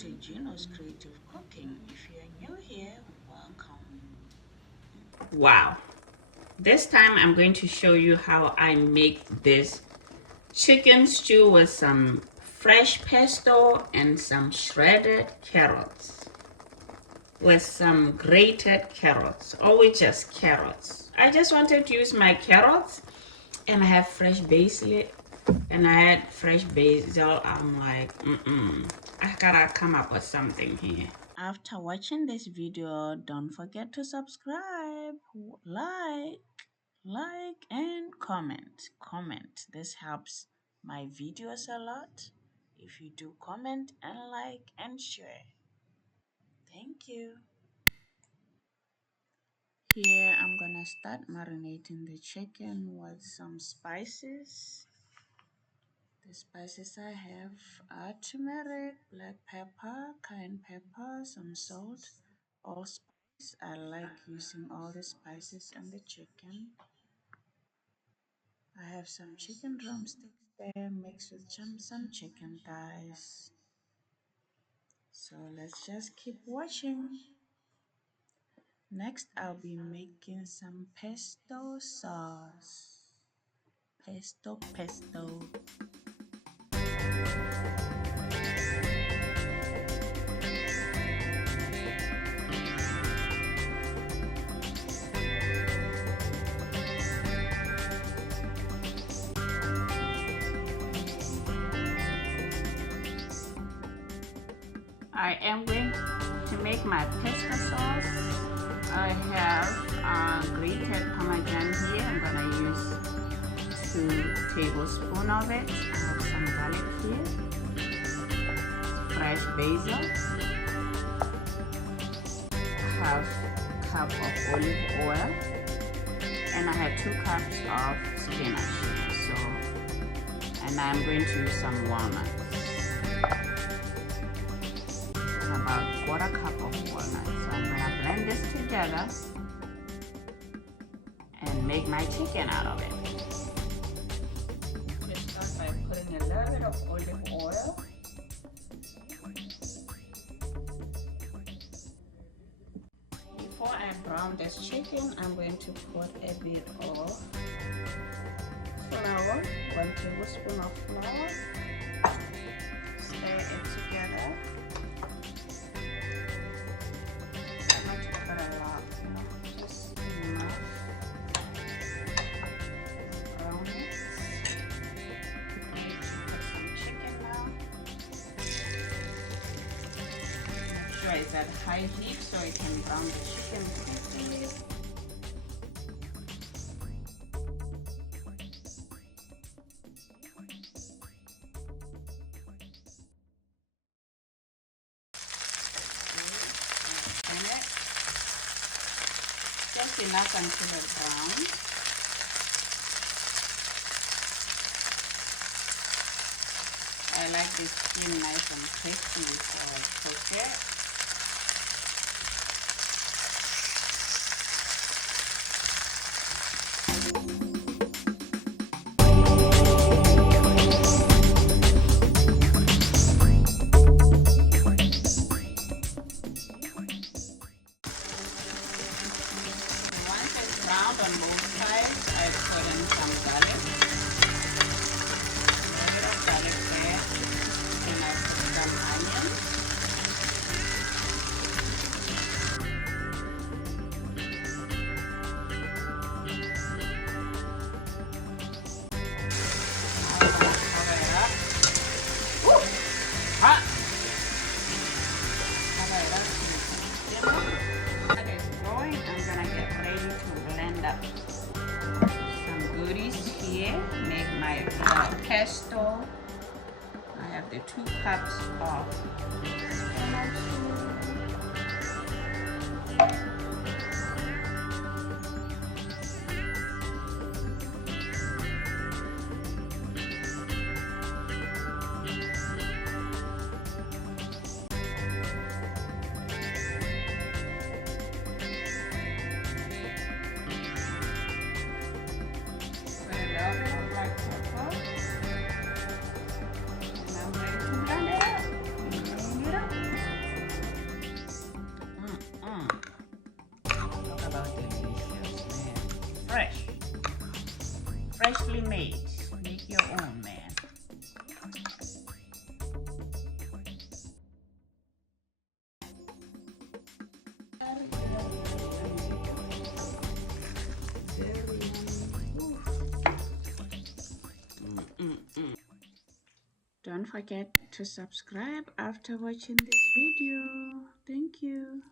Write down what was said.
to Gino's Creative Cooking. If you're new here, welcome. Wow. This time I'm going to show you how I make this chicken stew with some fresh pesto and some shredded carrots. With some grated carrots, or with just carrots. I just wanted to use my carrots, and I have fresh basil, and I had fresh basil. I'm like, I gotta come up with something here. After watching this video, don't forget to subscribe, like, and comment. Comment. This helps my videos a lot. If you do comment and like and share. Thank you. Here I'm gonna start marinating the chicken with some spices. The spices I have are turmeric, black pepper, cayenne pepper, some salt, allspice. I like using all the spices in the chicken. I have some chicken drumsticks there mixed with some chicken thighs. So let's just keep watching. Next, I'll be making some pesto sauce. Pesto. I am going to make my pesto sauce. I have grated Parmesan here. I'm gonna use 2 tablespoons of it. I have some garlic here, fresh basil, half cup of olive oil, and I have 2 cups of spinach here. And I'm going to use some walnuts. About 1/4 cup of walnuts. So I'm gonna blend this together and make my chicken out of it. We start by putting a little bit of olive oil. Before I brown this chicken, I'm going to put a bit of flour, 1 tablespoon of flour. Stir it together. It's at high heat so it can brown the chicken quickly. Just enough until it's brown. I like this skin nice and crispy, so I cook it. On both sides, I put in some garlic, a little bit of garlic there, and I put some onions. Now I'm going to cover it up. Hot! Cover it up. When it's growing, I'm going to get ready to blend up some goodies here. Make my pesto. I have the 2 cups of spinach. Black pepper, and I'm ready to blend it up. freshly made. Make your own, man. Don't forget to subscribe after watching this video. Thank you.